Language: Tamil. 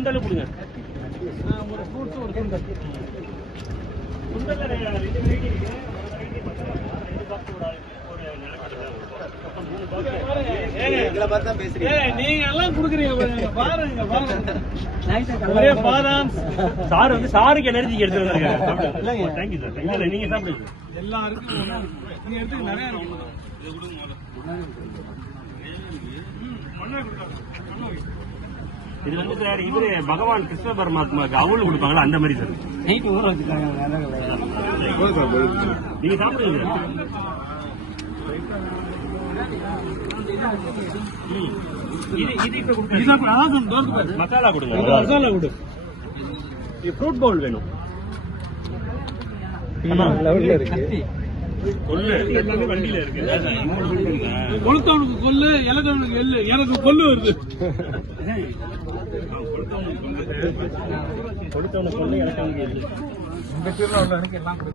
சுண்டல் கொடுங்க. ஒரு ஃப்ரூட்ஸ் ஒரு சுண்டல். சுண்டல்ல 2 வெரைட்டி இருக்கு. ஒரு வெரைட்டி பக்கத்துல 2 பாக்ஸ் ஒரு நிலக்கடலை. எங்களை பார்த்து தான் பேசுறீங்க. நீங்க எல்லாம் குடுக்குறீங்க பாருங்க பாருங்க. ஒரே பாதாம் சார் வந்து சாருக்கு எனர்ஜி எடுத்து வந்திருக்காங்க. Thank you sir. இல்ல நீங்க சாப்பிடுங்க. எல்லாருக்கும் நீங்க எடுத்து நிறைய இருக்கு. இத கொடுங்க இது வந்து சார் இவரு பகவான் கிருஷ்ண பரமாத்மாக்கு அவள் கொடுப்பாங்களா அந்த மாதிரி சார். நைட் ஊற வச்சுக்காங்க. நீங்க சாப்பிடுங்க. மசாலா கொடுங்க. மசாலா கொடு. இது ஃப்ரூட் பவுல் வேணும். கொல்லு எல்லாமே வண்டியில இருக்கு. கொளுத்தவனுக்கு கொல்லு, இலத்தவனுக்கு எள்ளு. எனக்கு கொல்லு வருது. கொடுத்தவனுக்கு கொல்லு, இலத்தவனுக்கு எள்ளு.